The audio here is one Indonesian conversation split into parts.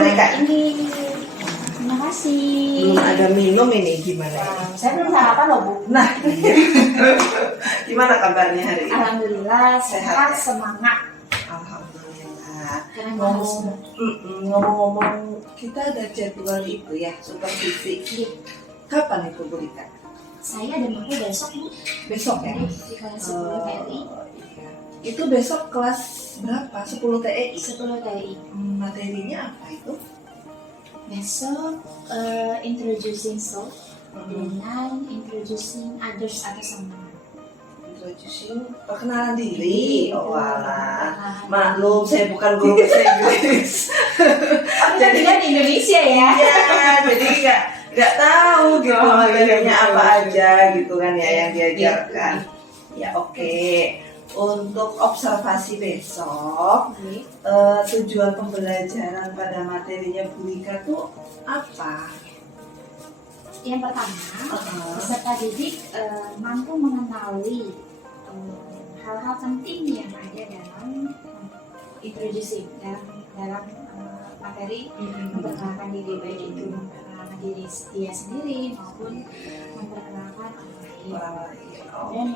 Rika? Ini, terima kasih. Belum ada minum ini, gimana? Wow, saya belum sarapan loh Bu. Nah, gimana kabarnya hari ini? Alhamdulillah sehat, ya? semangat. Alhamdulillah. Karena harus Ngomong-ngomong, kita ada jadwal itu ya, supervisi. Kapan itu Bu Rika? saya dan aku besok Bu. Besok ya? Di kelas 10 TI. Iya. Itu besok kelas berapa? 10 TI? 10 TI. Materinya apa itu? Besok introducing self dengan introducing others atau someone. Introducing perkenalan diri. Oh alah. Maklum saya bukan guru bahasa Inggris. Jadi kan di Indonesia ya. Iya, jadi nggak tahu gitu materinya apa aja gitu kan ya yang diajarkan. Ya oke. Untuk observasi besok, tujuan pembelajaran pada materinya Bu Rika tuh apa? Yang pertama, peserta didik mampu mengenali hal-hal penting yang ada dalam introducing dalam materi memperkenalkan diri, baik itu memperkenalkan diri dia sendiri maupun memperkenalkan orang lain. Dan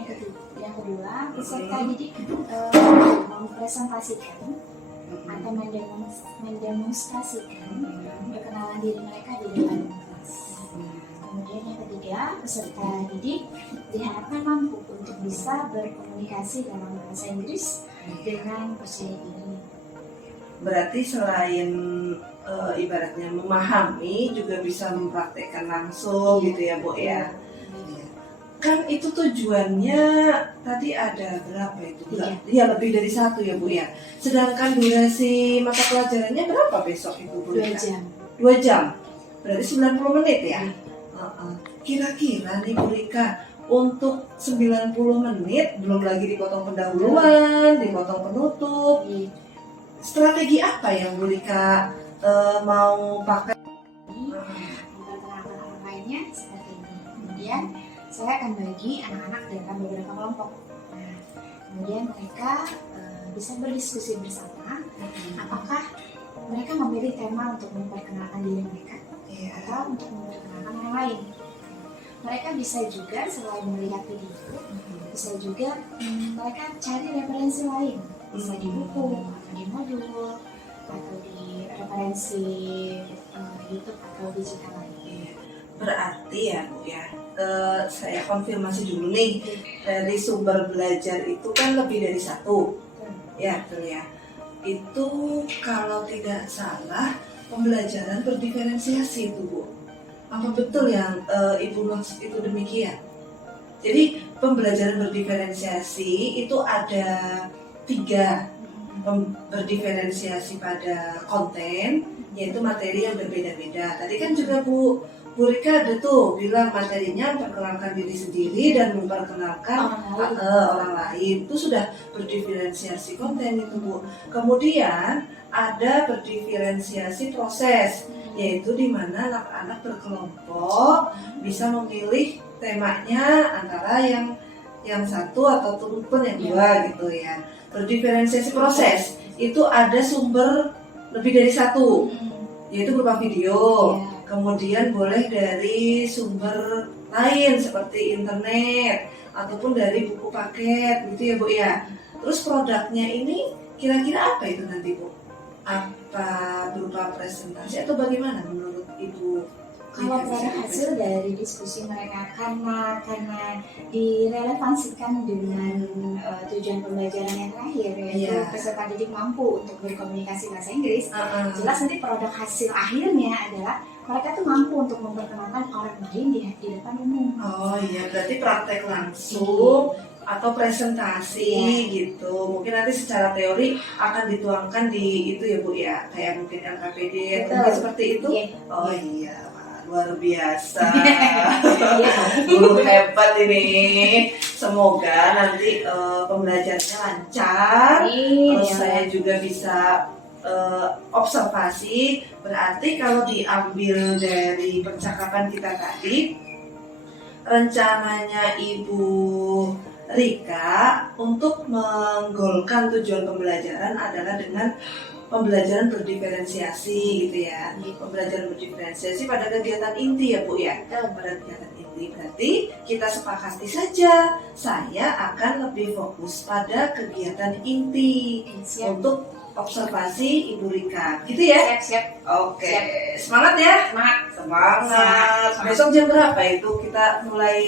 yang kedua, peserta didik mempresentasikan atau mendemonstrasikan perkenalan diri mereka di depan kelas. Kemudian yang ketiga, peserta didik diharapkan mampu untuk bisa berkomunikasi dalam bahasa Inggris dengan percaya diri. Berarti selain ibaratnya memahami juga bisa mempraktekkan langsung gitu ya Bu ya. Kan itu tujuannya tadi ada berapa itu? Iya lebih dari 1 ya Bu ya. Sedangkan durasi mata pelajarannya berapa besok itu Bu? 2 jam. 2 jam. Berarti 90 menit ya. Kira-kira nih Bu Rika, untuk 90 menit belum lagi dipotong pendahuluan, dipotong penutup. Strategi apa yang Bu Rika mau pakai? Memperkenalkan orang lainnya seperti ini. Kemudian saya akan bagi anak-anak dalam beberapa kelompok. Nah, kemudian mereka bisa berdiskusi bersama. Apakah mereka memilih tema untuk memperkenalkan diri mereka atau untuk memperkenalkan orang lain? Mereka bisa juga selain melihat video, bisa juga mereka cari referensi lain, bisa di buku, atau di modul, atau di referensi YouTube atau digital lain. Berarti ya Bu ya, saya konfirmasi dulu nih, dari sumber belajar itu kan lebih dari 1 ya betul ya. Itu kalau tidak salah pembelajaran berdiferensiasi itu Bu. Apa betul yang Ibu maksud itu demikian? Jadi pembelajaran berdiferensiasi itu ada 3. Berdiferensiasi pada konten, yaitu materi yang berbeda-beda. Tadi kan juga Bu Rika ada tuh bilang materinya memperkenalkan diri sendiri dan memperkenalkan orang lain. Itu sudah berdiferensiasi konten itu Bu. Kemudian ada berdiferensiasi proses, yaitu di mana anak-anak berkelompok bisa memilih temanya antara yang 1 ataupun yang 2 gitu ya. Berdiferensiasi proses itu ada sumber lebih dari 1, yaitu berupa video. Kemudian boleh dari sumber lain seperti internet ataupun dari buku paket gitu ya Bu ya. Terus produknya ini kira-kira apa itu nanti Bu? Apa berupa presentasi atau bagaimana menurut Ibu? Kalau produk hasil dari diskusi mereka karena direlevansikan dengan tujuan pembelajaran yang terakhir, yaitu peserta didik mampu untuk berkomunikasi bahasa Inggris, jelas nanti produk hasil akhirnya adalah mereka tuh mampu untuk memperkenalkan orang lain di depan umum. Oh iya, berarti praktek langsung atau presentasi gitu. Mungkin nanti secara teori akan dituangkan di itu ya Bu ya, kayak mungkin LKPD mungkin seperti itu. Oh iya, luar biasa. Guru hebat ini. Semoga nanti pembelajarannya lancar. Terus saya juga bisa observasi. Berarti kalau diambil dari percakapan kita tadi, rencananya Ibu Rika untuk menggolkan tujuan pembelajaran adalah dengan pembelajaran berdiferensiasi gitu ya. Pembelajaran berdiferensiasi pada kegiatan inti ya Bu ya. Pada kegiatan inti berarti kita sepakati saja saya akan lebih fokus pada kegiatan inti untuk observasi Ibu Rika, gitu ya? Siap. Oke, semangat ya? Semangat. Besok jam berapa itu kita mulai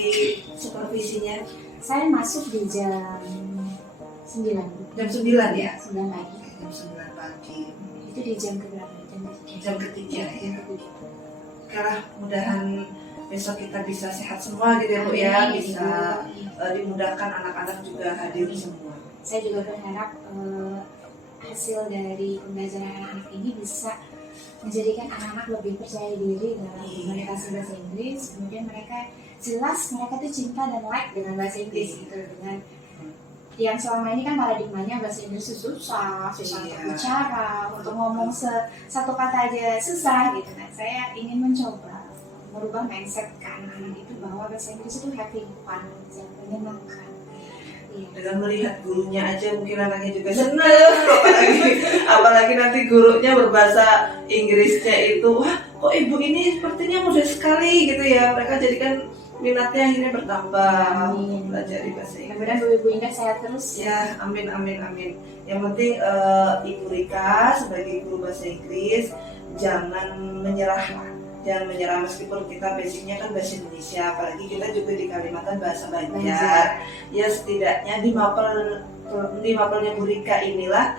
supervisinya? Saya masuk di jam 9. Jam 9 ya? 9 pagi. Jam 9 pagi. Itu di jam keberapa? Jam ketiga ya? Oke lah, mudahan besok kita bisa sehat semua gitu ya Bu ya, bisa dimudahkan anak-anak juga hadir semua. Saya juga berharap hasil dari pembelajaran anak-anak ini bisa menjadikan anak-anak lebih percaya diri dalam komunikasi bahasa Inggris. Kemudian mereka jelas mereka tuh cinta dan like dengan bahasa Inggris gitu, dengan yang selama ini kan paradigmanya bahasa Inggris susah untuk bicara, untuk ngomong satu kata aja susah gitu. Nah, saya ingin mencoba merubah mindset ke anak-anak itu bahwa bahasa Inggris itu having fun, menyenangkan. Dengan melihat gurunya aja mungkin anaknya juga senang. Apalagi nanti gurunya berbahasa Inggrisnya itu, wah kok ibu ini sepertinya mudah sekali gitu ya. Mereka jadikan minatnya akhirnya bertambah belajar bahasa Inggris. Kemudian ibu Indah sehat terus ya. Amin. Yang penting Ibu Rika sebagai guru bahasa Inggris jangan menyerah meskipun kita basicnya kan bahasa Indonesia, apalagi kita juga di Kalimantan bahasa Banjar. Ya setidaknya di mapelnya Bu Rika inilah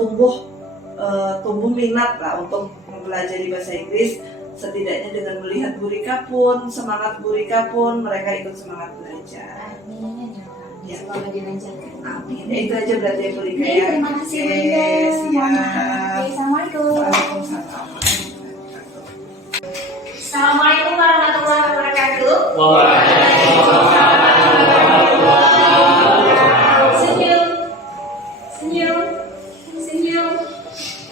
tumbuh minat lah untuk mempelajari bahasa Inggris. Setidaknya dengan melihat Bu Rika pun, semangat Bu Rika pun, mereka ikut semangat belajar. Amin ya. Semoga dilancarkan. Amin. Ya, itu aja berarti ya Bu Rika ya. Terima kasih Bu Indah. Assalamualaikum. Waalaikumsalam. Assalamualaikum warahmatullahi wabarakatuh. Senyum.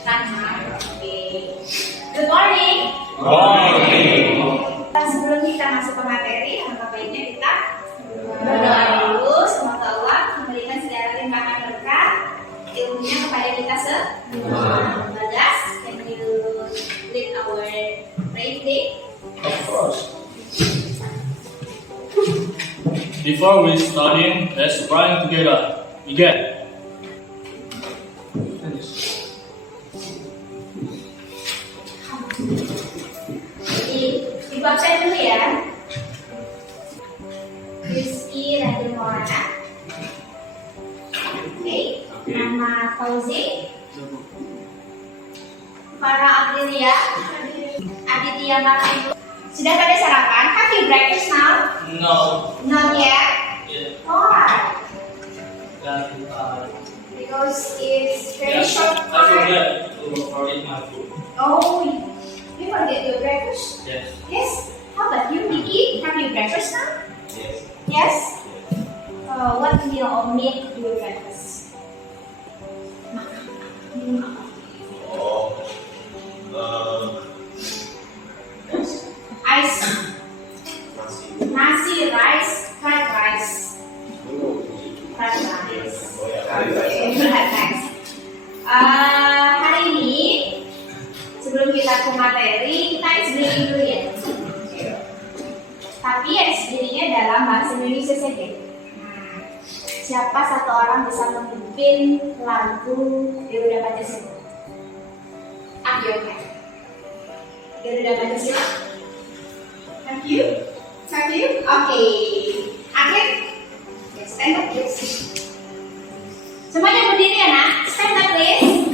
Tangan. Oke. Good morning. Sebelum kita masuk ke materi, alangkah baiknya kita berdoa dulu. Semoga Allah memberikan segala limpahan berkah ilmunya kepada kita semua. Bagas, can you lead our prayer day? Of course. Before we study, let's run together. Begin. Jadi, ibu absen dulu ya. Rizky Raden Maulana. Oke. Nama Fauzi. Farah Aditya Martin. Sudah pada sarapan? Have you breakfast now? No. Not yet? Yeah. Why? That Because it's very yes, short I time. forget to forget my food. Oh, you forget your breakfast? Yes. Yes. How about you, Vicky? Have you breakfast now? Yes. Yes. What meal or meat do you breakfast? Ice. Nasi, rice, fried rice. Fried rice. Okay, thanks. Hari ini sebelum kita ke materi, kita explaining dulu ya. Tapi explainingnya dalam bahasa Indonesia saja. Siapa satu orang bisa memimpin lagu Garuda Pancasila? Up your hand. Garuda Pancasila. Have you? Okay. Akhir. Yes, stand up please. Semuanya berdiri ya nak. Stand up please.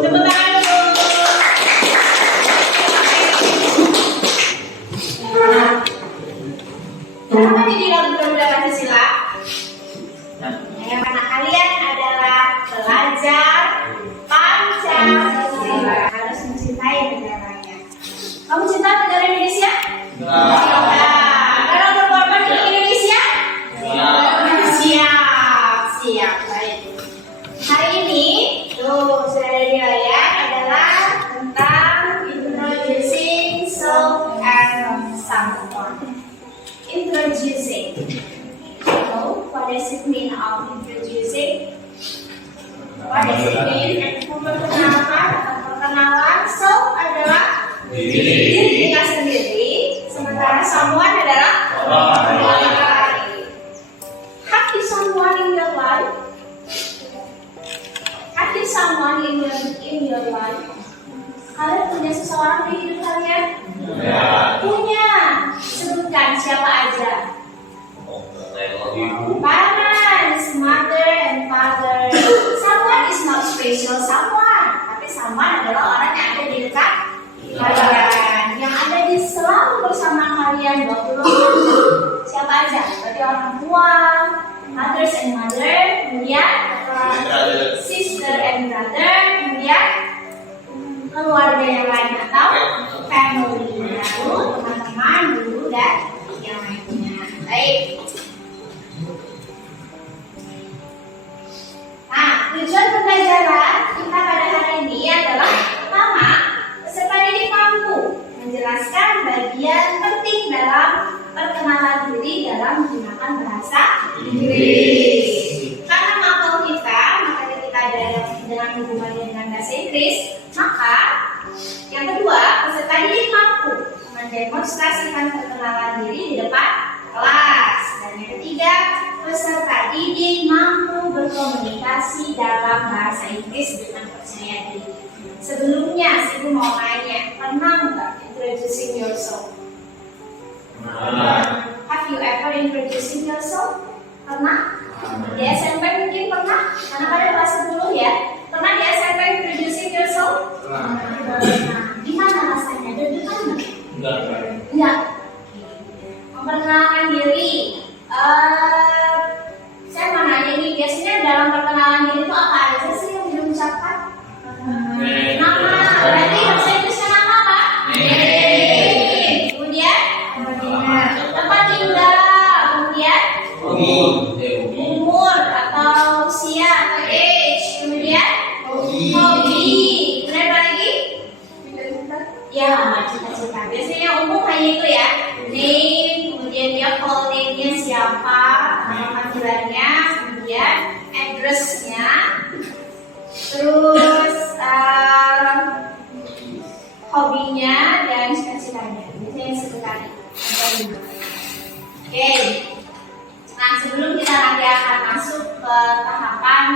Tepuk tangan dulu. Kenapa jadi lagu Garuda Pancasila? Ya, karena kalian adalah pelajar Pancasila, harus mencintai negaranya. Kamu cinta negara Indonesia? Kalau berkorban untuk Indonesia? Siap. Baik. Hari ini tuh sudah ada di layar adalah tentang introducing song and someone. Introducing. So, what is the meaning of introducing? Diri kita sendiri. Sementara someone adalah orang lain. Have you someone in your life? Have you someone in your life? Kalian punya seseorang di hidup kalian? Punya. Sebutkan siapa aja. Parents, mother and father. Someone is not special someone, tapi someone adalah orang yang ada di dekat kalian, yang ada di selalu bersama kalian 24 jam. Siapa aja? Berarti orang tua, mothers and mother, kemudian sister and brother, kemudian keluarga yang lain atau family, lalu teman-teman, guru dan yang lainnya. Baik. Nah, tujuan pembelajaran kita pada hari ini adalah pertama, peserta didik mampu menjelaskan bagian penting dalam perkenalan diri dalam menggunakan bahasa Inggris. Karena mampu kita, maka ketika dengan hubungannya dengan bahasa Inggris, maka yang kedua, peserta didik mampu mendemonstrasikan perkenalan diri di depan kelas. Dan yang ketiga, peserta didik mampu berkomunikasi dalam bahasa Inggris dengan percaya diri. Sebelumnya, saya mau nanya, pernah nggak introducing yourself? Have you ever introducing yourself? Pernah? Di SMP mungkin pernah? Karena pada kelas 10 ya. Pernah di SMP introducing yourself? Gimana rasanya? Deg-degan nggak? Enggak. Memperkenalkan diri. Saya mau nanya nih, biasanya dalam perkenalan diri itu apa aja sih yang diucapkan? Nama. Berarti bahasa Inggrisnya nama apa? Kemudian tempat tinggal. Kemudian umur atau usia atau age. Kemudian hobi. Kemudian apa lagi? Ya, cita-cita. Biasanya umum hanya itu ya. Name, kemudian dia full name-nya siapa, nama panggilannya, kemudian address-nya, terus hobinya dan cita-citanya. Biasanya sekali. Oke. Nah, sebelum kita nanti akan masuk ke tahapan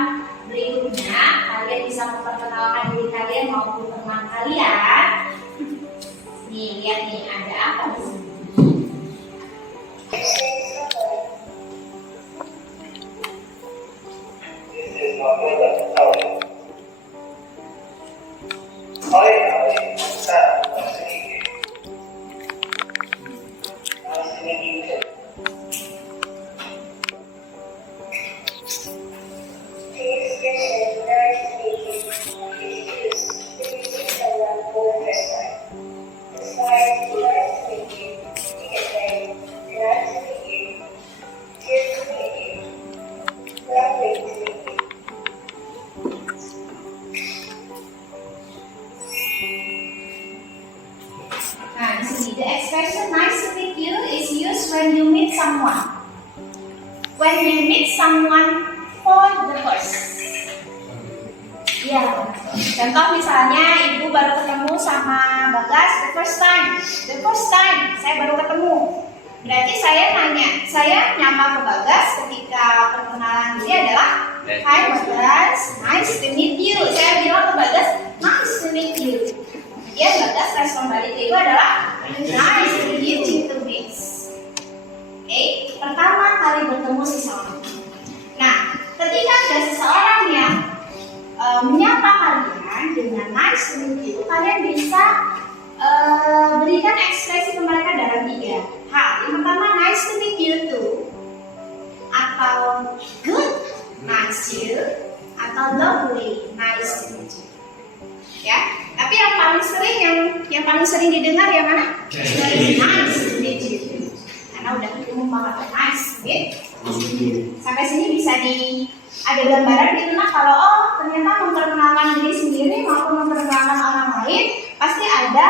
berikutnya, kalian bisa memperkenalkan diri kalian maupun teman kalian. Nih, lihat nih, ada apa di sini? Nah, di sini the expression nice to meet you is used when you meet someone. When you meet someone for the first. Ya, contoh misalnya ibu baru ketemu sama Bagas the first time. The first time saya baru ketemu. Berarti saya nanya, saya nyapa ke Bagas ketika perkenalan dia adalah Hi Bagas, nice to meet you. Saya bilang ke Bagas, nice to meet you. Ya, Bagas respon balik itu adalah nice to meet you too, miss. Oke, pertama kali bertemu seseorang. Nah, ketika ada seseorang yang menyapa kalian dengan nice to meet you, kalian bisa berikan ekspresi ke mereka dalam 3 hal. Yang pertama, nice to meet you too, atau good, nice you, atau lovely, nice to meet you. Ya, tapi yang paling sering didengar yang mana? Nice to meet you. Karena udah umum banget, nice to meet you. Sampai sini bisa ada gambaran gitu nah, kalau ternyata memperkenalkan diri sendiri maupun memperkenalkan orang lain pasti ada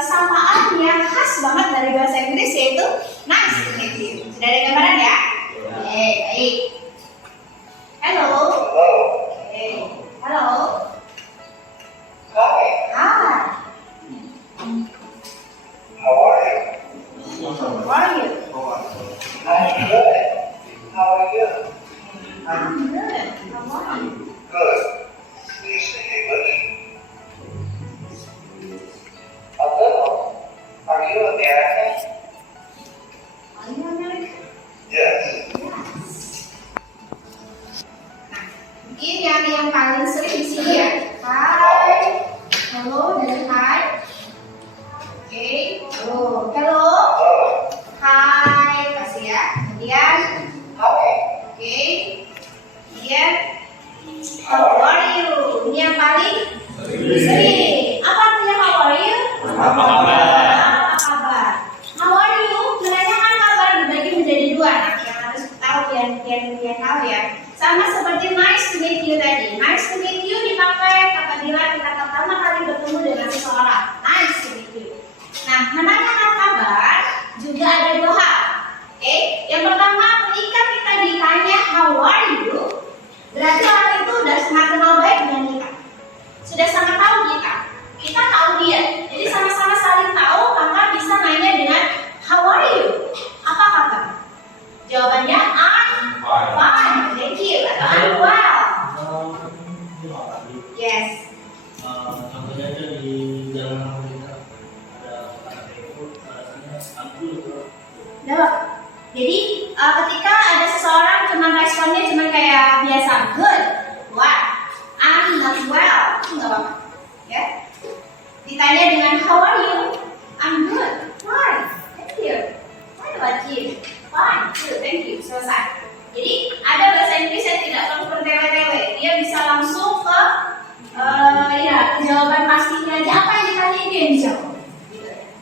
sapaan yang khas banget dari bahasa Inggris, yaitu nice to meet you. Sudah ada gambaran ya? Baik. Hello. Halo. Hi. dari hi. Oke, hello. Hai, kasih ya. Kemudian, oke. Kemudian, how are you? Ini yang paling sering. Apa artinya how are you? Apa kabar? Apa kabar? How are you? Menanyakan kabar dibagi menjadi dua. Nah, yang harus tahu biar tahu ya. Sama seperti nice to meet you tadi. Nice to meet you dipakai apabila kita pertama kali bertemu dengan seseorang. Nice to meet you. Nah, menanyakan kabar juga ada dua hal. Oke, yang pertama ketika kita ditanya how are you, berarti orang itu sudah sangat kenal baik dengan kita. Sudah sangat tahu kita. Kita tahu dia. Jadi sama-sama saling tahu, maka bisa nanya dengan how are you? Apa kabar? Jawabannya I'm fine. Thank you. Atau I'm well. Yes. Contohnya aja di jalan kita ada anak itu rasanya ampun. Jawab. Jadi ketika ada seseorang cuma responnya cuma kayak biasa good, what, I'm not well, itu nggak apa-apa, ya. Ditanya dengan how are you, I'm good, fine, thank you. What about you? Fine, good, thank you. Selesai. Jadi ada bahasa Inggris yang tidak perlu bertele-tele, dia bisa langsung ke jawaban pastinya aja, apa yang ditanya itu yang dijawab.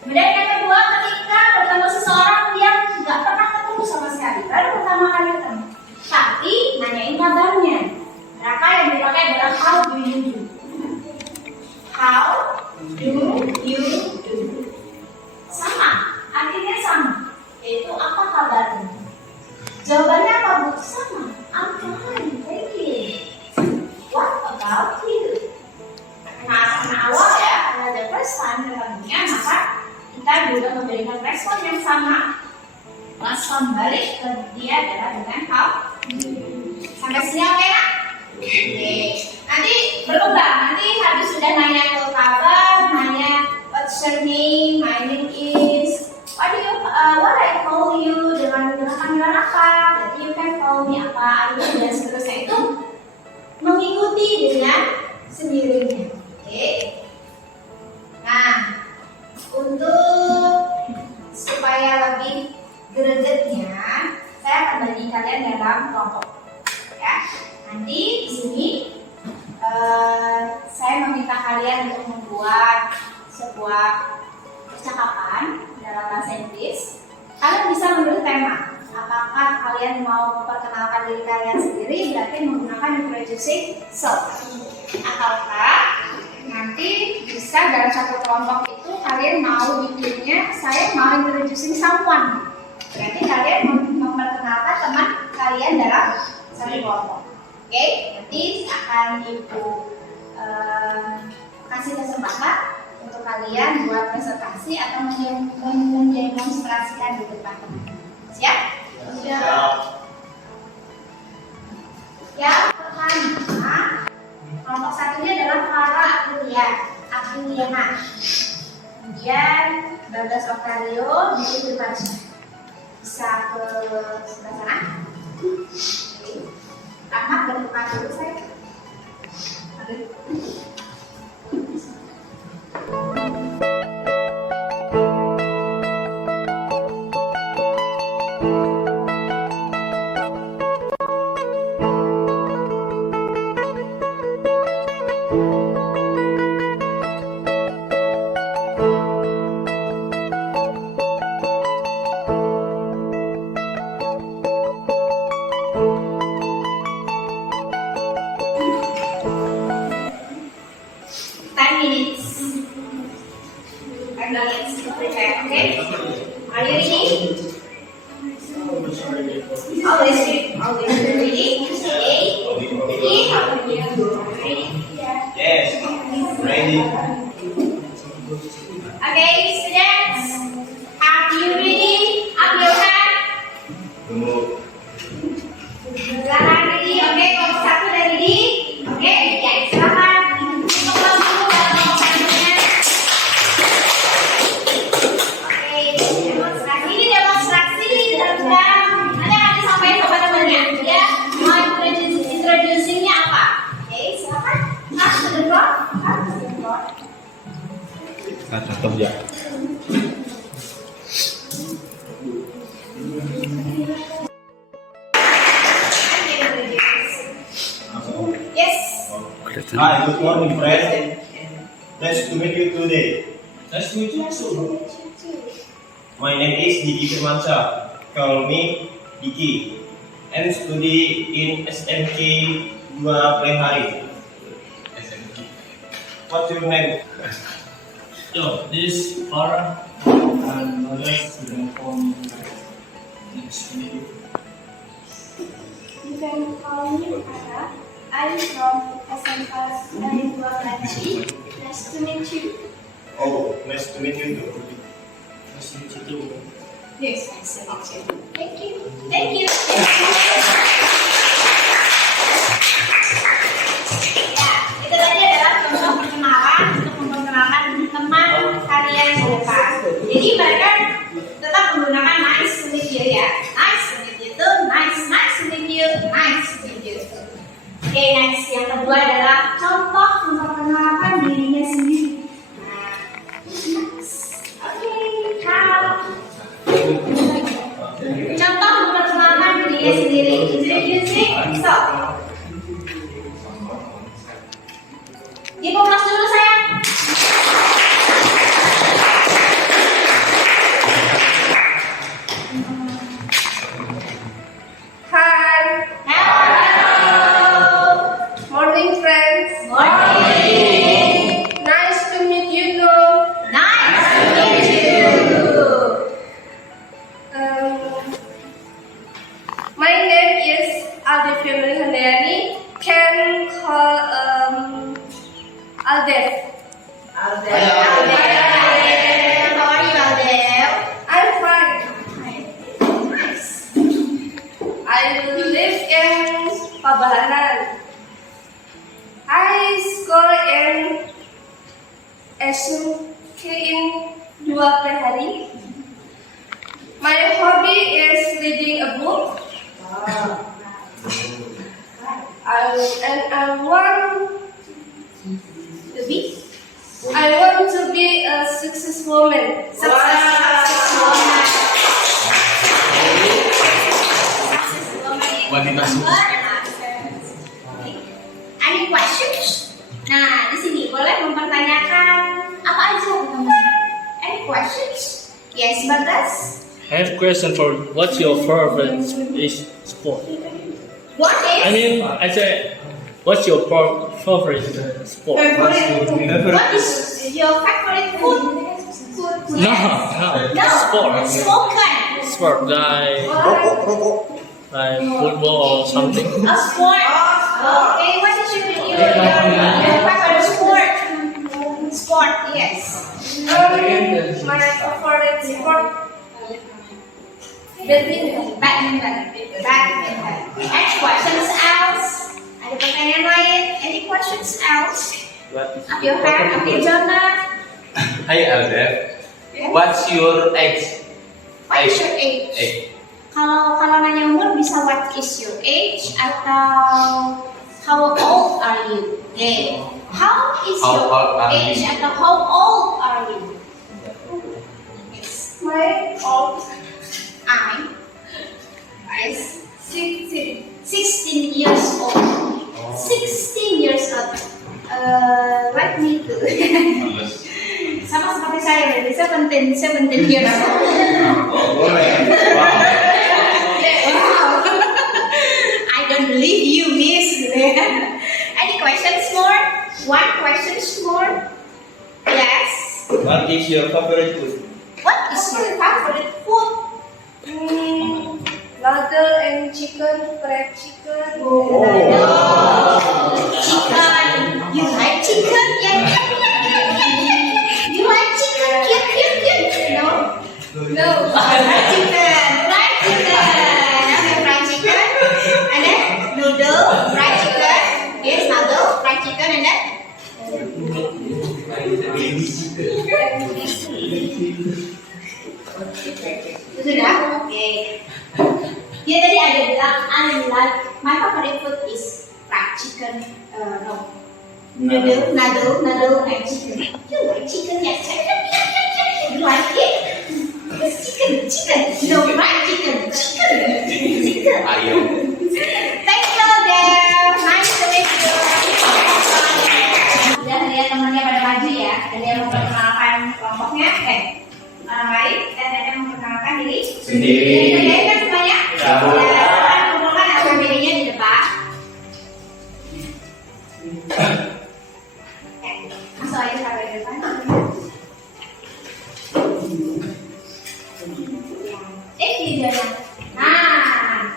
Kemudian yang kedua, ketika bertemu seseorang yang nggak pernah ketemu sama sekali, baru pertama kali ketemu, tapi nanyain kabarnya. Maka yang dipakai adalah how do you do? How do you do? Sama, artinya sama, yaitu apa kabarnya? Jawabannya apa bu? Sama, I'm fine, thank you. What about you? Karena awal ya, karena the first time ketemunya, maka kita juga memberikan respon yang sama. Respon balik ke dia adalah dengan how. Sampai sini oke ya? Oke. Nanti berkembang. Nanti habis sudah nanya ke kabar, nanya what's your name, my name is, what I call you, dengan panggilan apa, jadi you can call me apa, dan seterusnya itu mengikuti dengan sendirinya. Oke. Nah, untuk supaya lebih gregetnya, saya akan bagi kalian dalam kelompok. Ya, nanti di sini saya meminta kalian untuk membuat sebuah percakapan dalam bahasa Inggris. Kalian bisa memberi tema. Apakah kalian mau memperkenalkan diri kalian sendiri, berarti menggunakan introducing self, ataukah nanti bisa dalam satu kelompok itu kalian mau bikinnya saya mau introducing someone, berarti kalian memperkenalkan teman kalian dalam satu kelompok. Oke, nanti akan ibu kasih kesempatan untuk kalian buat presentasi atau mendemonstrasikan di depan teman. Siap? Siap. Yang pertama, kelompok satunya adalah para Aprilia. Kemudian Bagas Octavio di depan bisa ke sebelah sana. Ahmad dan depan dulu saya. Okay? Are you ready? Always ready. Ready? Yes, ready. Okay, students, are you ready? Up your hand. Silakan ready. Oke, kelompok satu udah ready. Oke, ya silakan. Untuk kelompok dulu dalam kelompok selanjutnya. Oke, demonstrasi ini demonstrasi tentang nanti akan disampaikan kepada temannya. Ya, mau introducingnya apa? Oke, silakan. Up to the front. Nah, cakep ya. Yes. Hi, good morning, friend. Nice to meet you today. Nice to meet you too. My name is Diki Firmansyah. Call me Diki. And study in SMK 2 Plehari. What's your name? Yo, this is Farah and another student from next to you. You can call me Farah. I'm from SMK Negeri 2 Plehari. Nice to meet you. Oh, nice to meet you too. Nice to meet you too. Yes, nice to meet you. Thank you. Thank you. Ya, itu tadi adalah contoh perkenalan untuk memperkenalkan teman kalian di depan. Jadi mereka tetap menggunakan nice to meet you ya. Nice to meet you tuh, nice to meet you, nice to meet you. Oke, next yang kedua adalah contoh memperkenalkan dirinya sendiri. Nah, next. Oke, how? Contoh memperkenalkan dirinya sendiri. Introducing yourself. Ibu kelas dulu sayang. Hi. Hello. Morning, friends. Morning. Nice to meet you too. Nice to meet you. My name is Alde Family Handayani. Can call Alde. Alde. How are you, Alde? I'm fine. Nice. I live in Pabaharan. I school in SMK in 2 Plehari. My hobby is reading a book. I want to be a successful woman. Wanita sukses. Any questions? Nah, di sini boleh mempertanyakan apa aja teman-teman. Any questions? Yes, Bagas. I have a question for what's your favorite sport? What is? I mean, I say, what's your favorite sport? What is your favorite food? No, No. sport. Sport. Like football or something. A sport. Okay, what is your favorite sport? Sport, yes. My favorite sport, badminton. Badminton. Any questions else? Ada pertanyaan lain? Any questions else? Up your hand, up your Jonah. Hai Alde. What's your age? What is your age? Kalau nanya umur bisa what is your age atau how old are you? Okay. How is How your old are age you? atau how old are you? Yes. My old I is 16. 16 years old. 16 years old. Like me too. Sama seperti saya berarti 17 years old. Wow. I don't believe you, miss. Any questions more? One questions more? Yes. What is your favorite food? What is your favorite food? Noodle and chicken, fried chicken. Chicken. You like chicken? Yeah. You like chicken? Cute. No. No. Fried chicken. Okay, fried chicken. And then noodle, fried chicken. Yes, noodle, fried chicken, and then. Sudah? Oke. Dia tadi ada bilang, I like my favorite food is fried chicken. No. Noodle and chicken. You like chicken? Yes, ya. Ada yang memperkenalkan kelompoknya, orang lain, dan ada yang memperkenalkan diri Sendiri. Kerjain kan semuanya? Ya. Silakan kumpulkan APBD-nya di depan. Masuk aja sampai di depan. Videonya. Nah,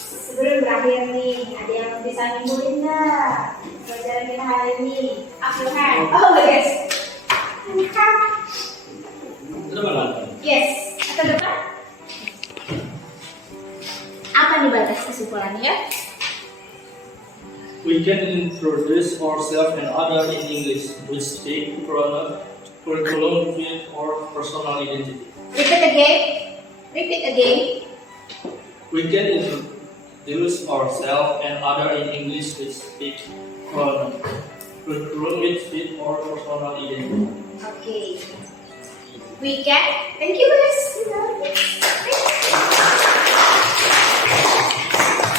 sebelum berakhir nih, ada yang bisa nyimpulin nggak pelajaran kita hari ini? Up your hand. Oh yes. Yes. Atau depan? Apa nih batas kesimpulannya ya? We can introduce ourselves and other in English, which speak curriculum fit or personal identity. Repeat again. Repeat again. We can introduce ourselves and other in English, which speak curriculum fit or personal identity. Okay. We can. Thank you guys.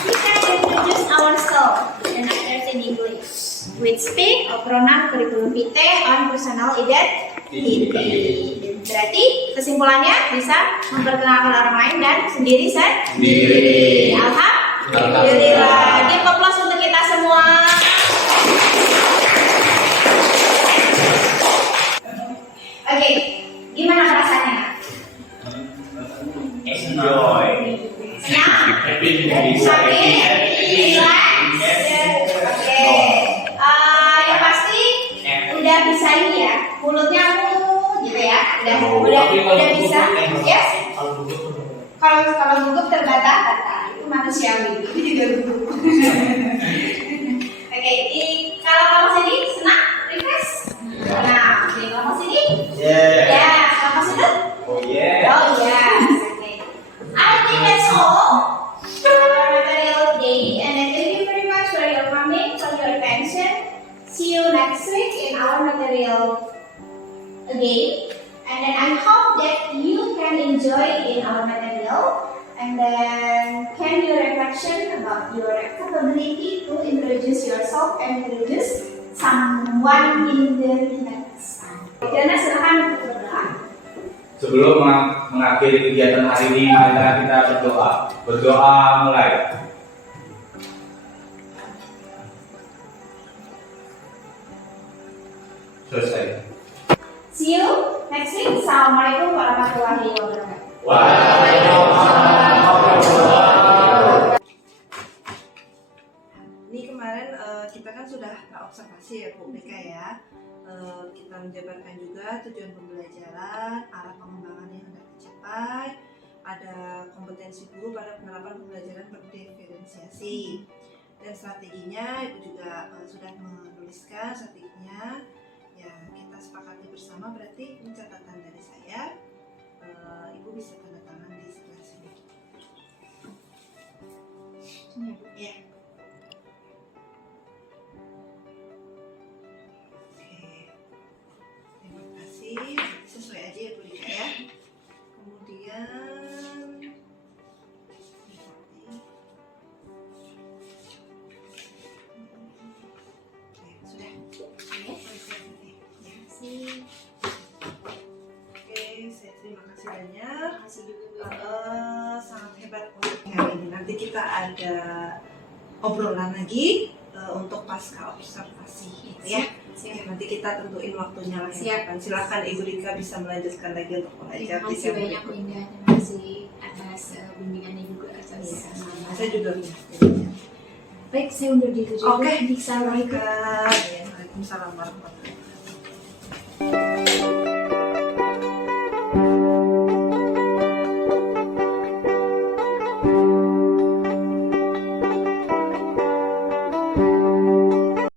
We can introduce ourselves and others in English. With speak or pronoun curriculum vitae on personal identity. Berarti kesimpulannya bisa memperkenalkan orang lain dan sendiri sendiri. Alhamdulillah. Give applause untuk kita semua. Oke, gimana perasaannya? Enjoy. Senang? Happy. Happy? Relax? Oke. Yang pasti udah bisa ini ya, mulutnya gitu ya, udah bisa. Yes. Kalau gugup terbata-bata itu manusiawi. Itu juga gugup. Oke, kalau kamu sini senang, refresh. Nah, oke, kamu sini? Ya, kamu sini? Oh yeah. Oh yes. Okay. I think that's all for our material today, and then thank you very much for your coming, for your attention. See you next week in our material again, and then I hope that you can enjoy in our material, and then can do reflection about your capability to introduce yourself and introduce someone in the next time. Jana, silakan berdoa. Sebelum mengakhiri kegiatan hari ini, mari kita berdoa. Berdoa mulai. Selesai. See you next week. Assalamualaikum warahmatullahi wabarakatuh. Ini kemarin kita kan sudah observasi ya Bu Mika ya. Kita menjabarkan juga tujuan pembelajaran, arah pengembangan yang hendak dicapai, ada kompetensi guru pada penerapan pembelajaran berdiferensiasi, dan strateginya Ibu juga sudah menuliskan strateginya. Ya, kita sepakati bersama, berarti ini catatan dari saya. Ibu bisa tanda tangan di sebelah sini. Ya. Terima kasih. Sesuai aja ya Bu Rika ya. Kemudian sudah. Oke, saya terima kasih banyak. Sangat hebat untuk hari ini. Nanti kita ada obrolan lagi untuk pasca observasi gitu ya. Ya, nanti kita tentuin waktunya lagi. Silakan Ibu Rika bisa melanjutkan lagi untuk mengajar. Terima kasih banyak Bu Indah, terima kasih atas bimbingannya juga atas Saya juga. Baik, saya undur diri juga. Oke. Assalamualaikum. Waalaikumsalam warahmatullahi wabarakatuh.